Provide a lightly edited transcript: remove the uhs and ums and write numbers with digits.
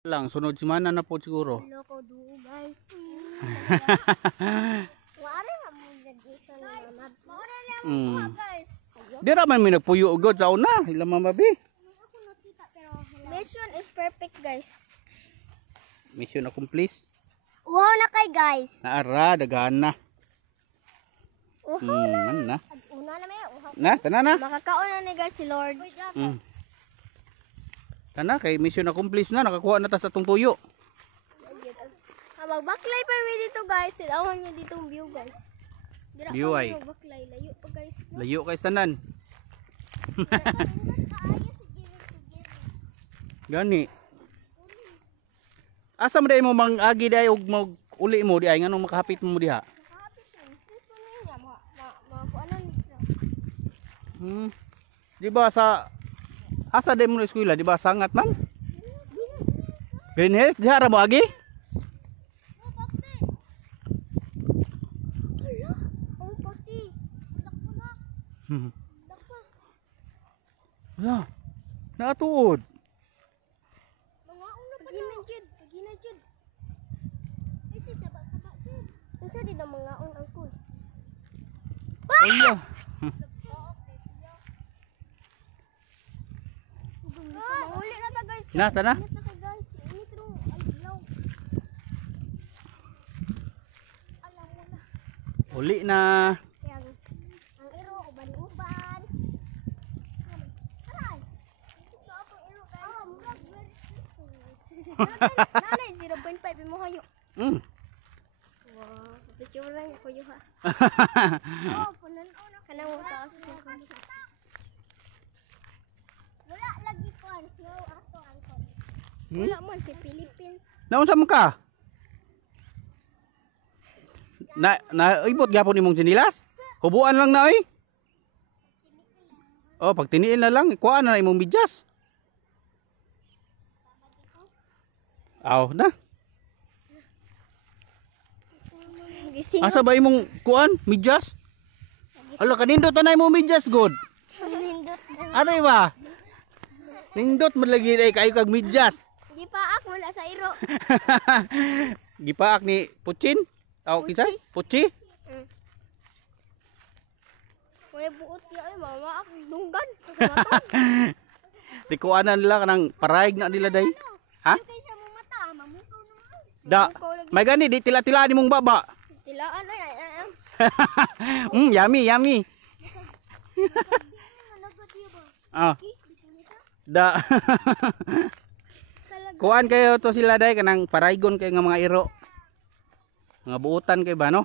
Lang sunod si mana na po siguro. Loko duo guys. Wari na mo dito sa naman. Mauna na guys. Dira man mi nagpuyo ugod sa una, ila mamabi. Ako nakita pero mission is perfect guys. Mission accomplished. Wow na kay guys. Naara daghan na. Ano na? Una na may uhaw. Na, tanan na. Makakaon na ni guys si Lord. Tanan kay mission accomplished na, nakakuha na ta sa tong tuyo. Magbaklay pa mi dito guys. Tilawan niyo dito ang view guys. Dira View pa ay. magbaklay, layo pa guys. Layo kay tanan. Gani. Asa mo day mo mang agi day og mag uli mo di ay nganong makahapit mo diha? Makahapit mo. Dito niya kuanan dito. Di ba sa asa day mo na eskwela, di ba sangat man? Green Hills, diha ra mo agi? Wala. Natuod. Mangaong na pa na. Pagina jud. Isi saba-saba jud. Unsa di na mangaong angkol? Ayya. Mahuli na ta guys. Na, tana. Guys, ini true. Ay, alam mo na. Uli na. Yang ang iro uban-uban. Aray. Ito ako iro guys. Oh, murag. Nanay 0.5 mo hayo. Wow, picture lang ko yo ha. Oh, punan-o na kanang mo taas ko. Wala lagi ko ang slow ato ang kon. Wala man sa Philippines. Naunsa mo ka? Na ibot gyapon imong sinilas? Hubuan lang na oy. Oh, pag tiniil na lang, kuha na imong bidyas. Aw, na. Asa ba imong kuan? Midyas? Ala kanindot na imong midyas god. Nindot. Ano ba? Nindot man lagi ay kayo kag midyas. Gipaak mo na sa iro. Gipaak ni Puchin? Aw kinsa? Puchi? May buot ya ay mama ak dunggan. Di kuanan nila kanang paraig na nila day. Ha? Kay sa mong mata, mamukaw naman. Da. May gani di tila-tila nimong baba. Tilaan ay. Yummy, yummy. Ah. Da. Kuan kayo to sila day kanang paraigon kay nga mga iro. Mga buutan kay ba no?